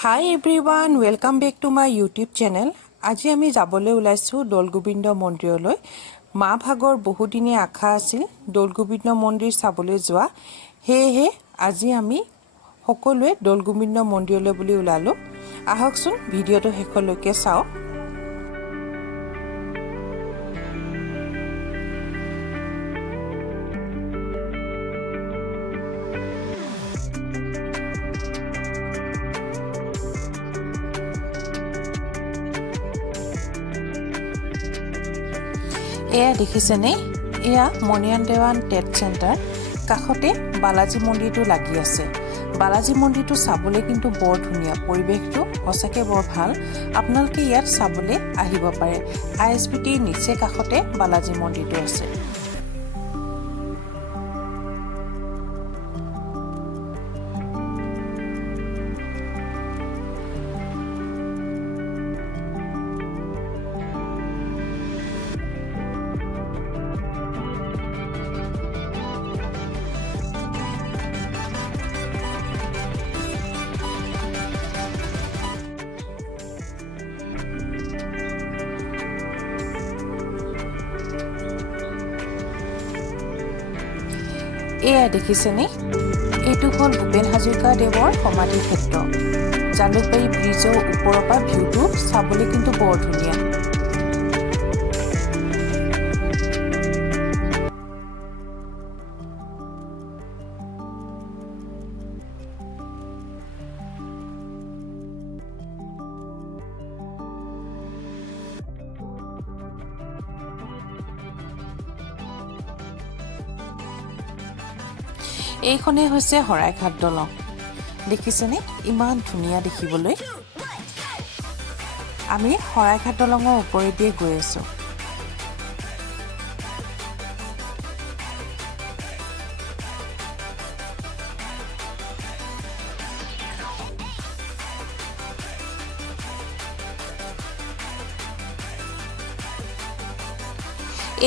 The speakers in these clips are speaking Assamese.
Hi everyone, welcome back to my YouTube channel. আজি আমি যাবলৈ ওলাইছো দৌলগোবিন্দ মন্দিৰলৈ। মা ভাগৰ বহুদিনী আশা আছিল দৌলগোবিন্দ মন্দিৰ চাবলৈ যোৱা। হেহে আজি আমি সকলোৱে দৌলগোবিন্দ মন্দিৰলৈ বুলি ওলালো। আহকচোন ভিডিঅটো শেষলৈকে চাওক। এয়া দেখিছেনে এয়া মনিয়ান দেৱান টেট চেণ্টাৰ কাষতে বালাজী মন্দিৰটো লাগি আছে। বালাজী মন্দিৰটো চাবলৈ কিন্তু বৰ ধুনীয়া, পৰিৱেশটো সঁচাকৈ বৰ ভাল। আপোনালোকে ইয়াত চাবলৈ আহিব পাৰে। ISBT নিচে কাষতে বালাজী মন্দিৰটো আছে। এয়া দেখিছেনে এইটো হ'ল ভূপেন হাজৰিকা দেৱৰ সমাধি ক্ষেত্ৰ। জালুকবাৰী ব্ৰিজৰ ওপৰৰ পৰা ভিউটো চাবলৈ কিন্তু বৰ ধুনীয়া। এইখনে হৈছে শৰাইঘাট দলং। দেখিছেনে ইমান ধুনীয়া দেখিবলৈ। আমি শৰাইঘাট দলঙৰ ওপৰেদি গৈ আছো।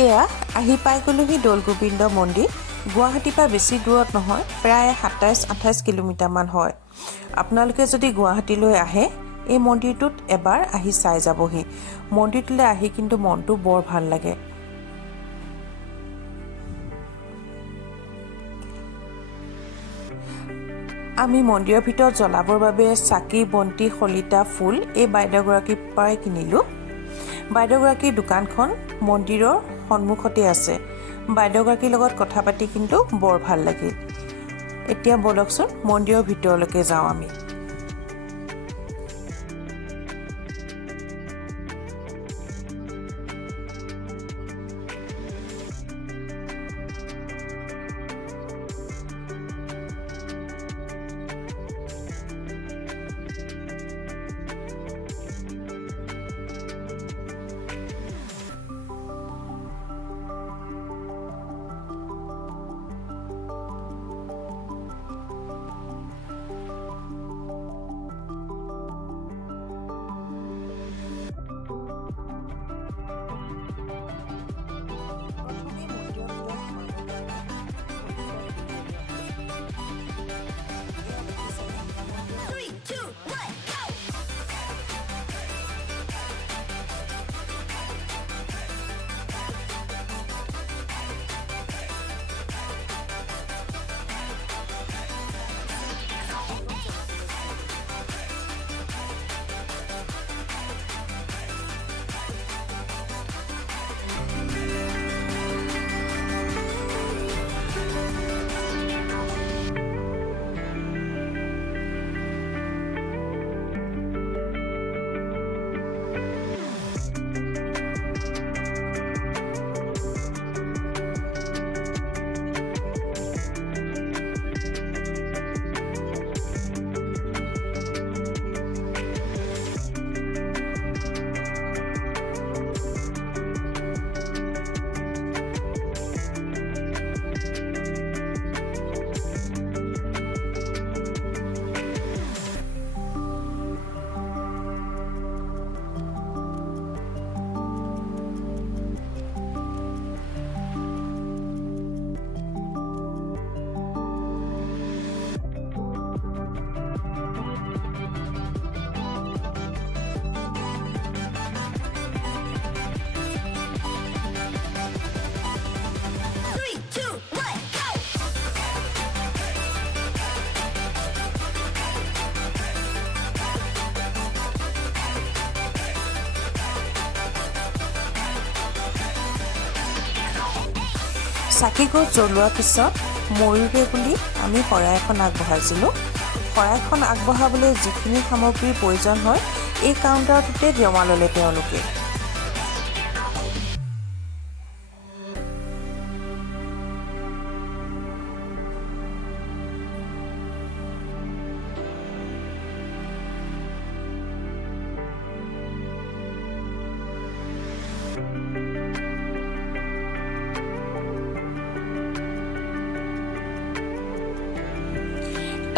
এয়া আহি পাই গ'লোহি দৌলগোবিন্দ মন্দিৰ। গুৱাহাটীৰ পৰা বেছি দূৰত নহয়, প্ৰায় 27-28 কিলোমিটাৰমান হয়। আপোনালোকে যদি গুৱাহাটীলৈ আহে এই মন্দিৰটোত এবাৰ আহি চাই যাবহি। মন্দিৰটোলৈ আহি কিন্তু মনটো বৰ ভাল লাগে। আমি মন্দিৰৰ ভিতৰত জ্বলাবৰ বাবে চাকি, বন্তি, শলিতা, ফুল এই বাইদেউগৰাকীৰ পৰাই কিনিলোঁ। বাইদেউগৰাকীৰ দোকানখন মন্দিৰৰ সন্মুখতে আছে। বাইদেউগৰাকীৰ লগত কথা পাতি কিন্তু বৰ ভাল লাগিল। এতিয়া বলকচোন মন্দিৰৰ ভিতৰলৈকে যাওঁ আমি। চাকিগছ জ্বলোৱাৰ পিছত মৰিৰে বুলি আমি শৰাই এখন আগবঢ়াইছিলোঁ। শৰাইখন আগবঢ়াবলৈ যিখিনি সামগ্ৰীৰ প্ৰয়োজন হয় এই কাউণ্টাৰটোতে জমা ল'লে তেওঁলোকে।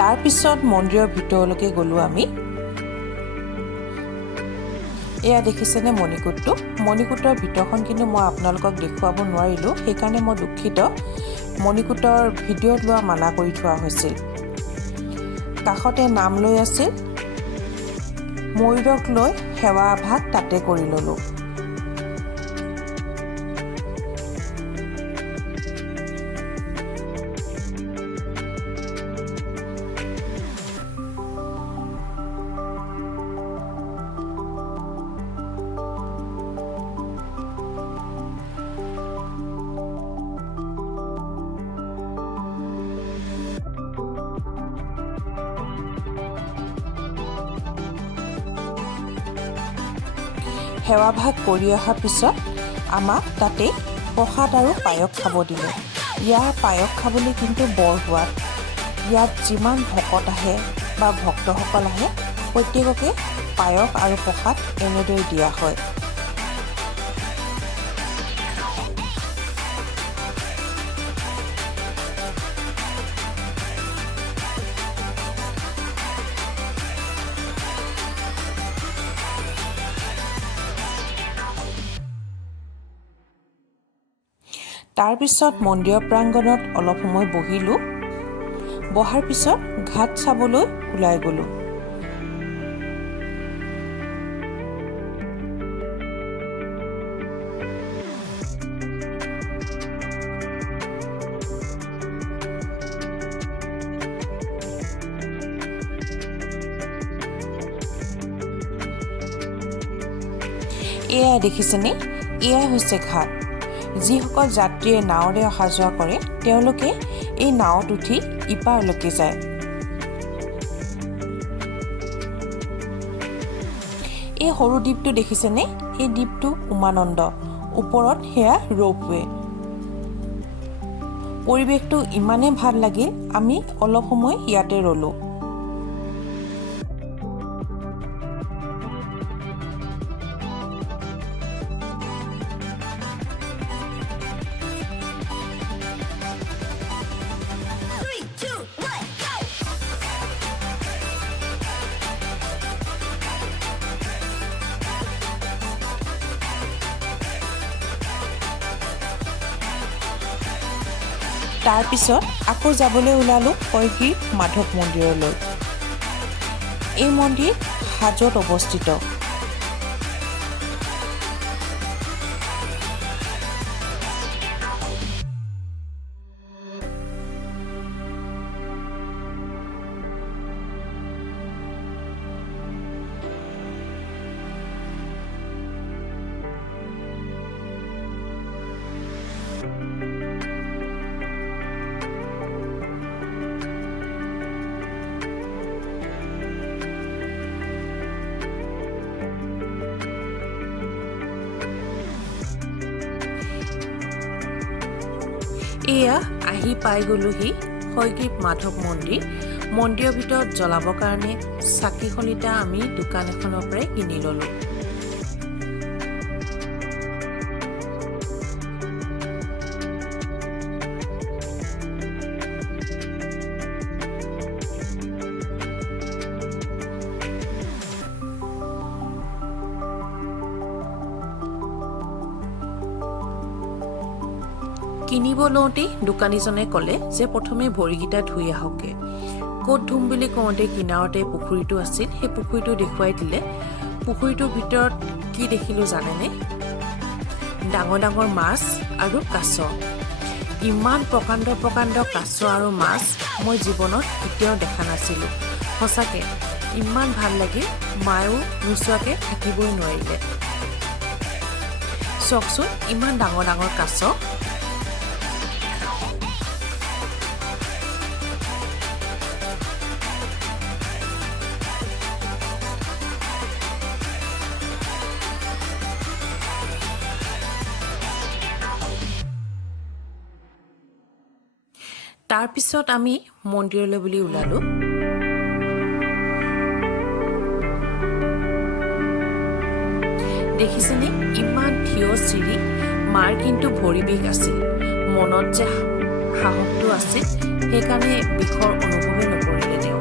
তাৰ পিছত মন্দিৰৰ ভিতৰলৈকে গ'লোঁ আমি। এয়া দেখিছেনে মণিকূটটো? মণিকূটৰ ভিতৰখন কিন্তু মই আপোনালোকক দেখুৱাব নোৱাৰিলোঁ, সেইকাৰণে মই দুখিত। মণিকূটৰ ভিডিঅ'ত লোৱা মানা কৰি থোৱা হৈছিল। কাষতে নাম লৈ আছিল, ময়ূৰক লৈ সেৱা আভাস তাতে কৰি ল'লোঁ। সেৱাভাগ কৰি অহাৰ পিছত আমাক তাতে প্ৰসাদ আৰু পায়স খাব দিলে। ইয়াৰ পায়স খাবলৈ কিন্তু বৰ সোৱাদ। ইয়াত যিমান ভকত আহে বা ভক্তসকল আহে প্ৰত্যেককে পায়স আৰু প্ৰসাদ এনেদৰে দিয়া হয়। তাৰপিছত মন্দিৰৰ প্ৰাংগণত অলপ সময় বহিলোঁ। বহাৰ পিছত ঘাট চাবলৈ ওলাই গ'লোঁ। এয়া দেখিছেনে? এয়াই হৈছে ঘাট। যিসকল যাত্ৰীয়ে নাৱেৰে অহা যোৱা কৰে তেওঁলোকে এই নাৱত উঠি ইপাৰলৈকে যায়। এই সৰু দ্বীপটো দেখিছেনে? এই দ্বীপটো উমানন্দ, ওপৰত সেয়া ৰ'পৱে। পৰিৱেশটো ইমানেই ভাল লাগিল, আমি অলপ সময় ইয়াতে ৰ'লোঁ। তাৰপিছত আকৌ যাবলৈ ওলালোঁ হয়গ্ৰীৱ মাধৱ মন্দিৰলৈ। এই মন্দিৰ হাজোত অৱস্থিত। এয়া আহি পাই গ'লোহি হয়গ্ৰীৱ মাধৱ মন্দিৰ। মন্দিৰৰ ভিতৰত জ্বলাবৰ কাৰণে চাকি শলিতা আমি দোকান এখনৰ পৰাই কিনি ল'লোঁ। কিনিব লওঁতেই দোকানীজনে ক'লে যে প্ৰথমে ভৰিকেইটা ধুই আহকে। ক'ত ধুম বুলি কওঁতে কিনাৰতে পুখুৰীটো আছিল, সেই পুখুৰীটো দেখুৱাই দিলে। পুখুৰীটোৰ ভিতৰত কি দেখিলোঁ জানেনে? ডাঙৰ ডাঙৰ মাছ আৰু কাছ। ইমান প্ৰকাণ্ড প্ৰকাণ্ড কাছ আৰু মাছ মই জীৱনত কেতিয়াও দেখা নাছিলোঁ। সঁচাকৈ ইমান ভাল লাগিল, মায়েও নোচোৱাকৈ থাকিবই নোৱাৰিলে। চাওকচোন ইমান ডাঙৰ ডাঙৰ কাছ। তাৰ পিছত আমি মন্দিৰলৈ বুলি ওলালো। দেখিছেনে ইমান থিয় চিৰি, মাৰ কিন্তু ভৰি বিষ আছিল। মনত যে সাহসটো আছিল, সেইকাৰণে বিষৰ অনুভৱেই নকৰিলে তেওঁ।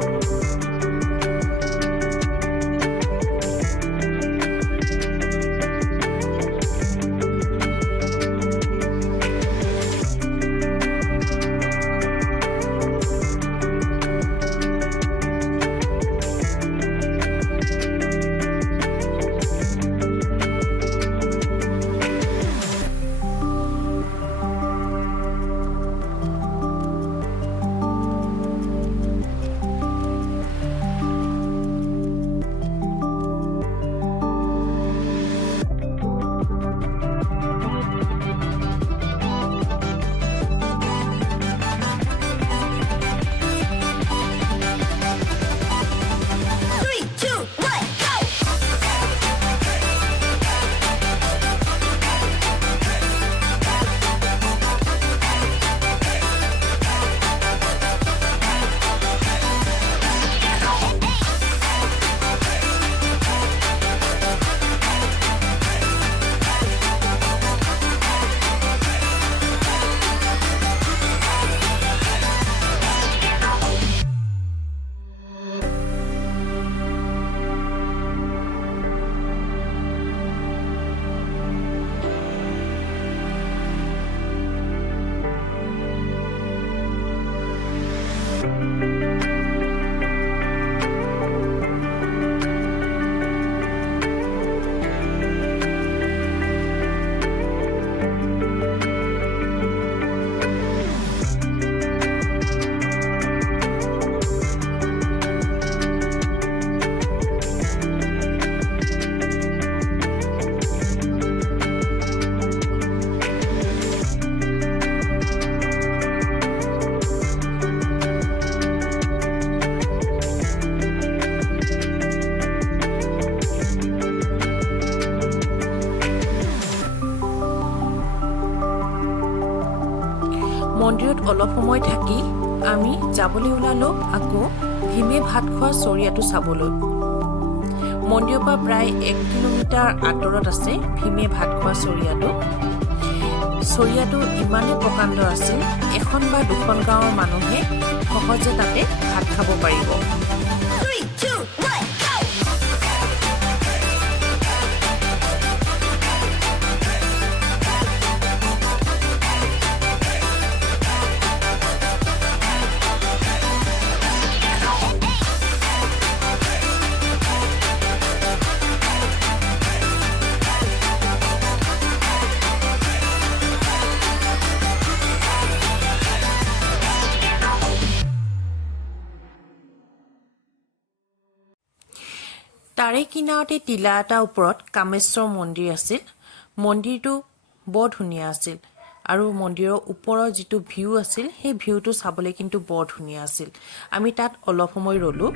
মন্দিৰত অলপ সময় থাকি আমি যাবলৈ ওলালো আকৌ ভীমে ভাত খোৱা চৰিয়াটো চাবলৈ। মন্দিৰৰ পৰা প্ৰায় 1 কিলোমিটাৰ আঁতৰত আছে ভীমে ভাত খোৱা চৰিয়াটো। চৰিয়াটো ইমানেই প্ৰকাণ্ড আছিল, এখন বা দুখন গাঁৱৰ মানুহে সহজে তাতে ভাত খাব পাৰিব। তাৰে কিনাৰতে টিলা এটাৰ ওপৰত কামেশ্বৰ মন্দিৰ আছিল। মন্দিৰটো বৰ ধুনীয়া আছিল আৰু মন্দিৰৰ ওপৰৰ যিটো ভিউ আছিল, সেই ভিউটো চাবলৈ কিন্তু বৰ ধুনীয়া আছিল। আমি তাত অলপ সময় ৰ'লো।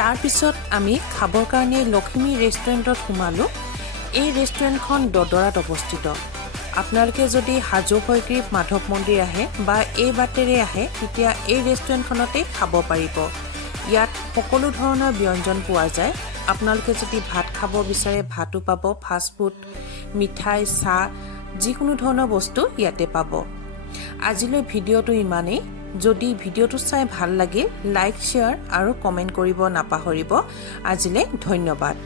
তাৰ পিছত আমি খাবৰ কাৰণে লক্ষ্মী ৰেষ্টুৰেণ্টত সোমালো। এই ৰেষ্টুৰেণ্টখন দদৰাত অৱস্থিত। আপোনালোকে যদি হাজো হয়গ্ৰীৱ মাধৱ মন্দিৰ আহে বা এই বাটেৰে আহে, তেতিয়া এই ৰেষ্টুৰেণ্টখনতে খাব পাৰিব। ইয়াত সকলো ধৰণৰ ব্যঞ্জন পোৱা যায়। আপোনালোকে যদি ভাত খাব বিচাৰে ভাতো পাব, ফাষ্ট ফুড, মিঠাই, চাহ, যিকোনো ধৰণৰ বস্তু ইয়াতে পাব। আজিলৈ ভিডিঅ'টো ইমানেই। যদি ভিডিঅ'টো চাই ভাল লাগিল, লাইক, শ্বেয়াৰ আৰু কমেণ্ট কৰিব নাপাহৰিব। আজিলৈ ধন্যবাদ।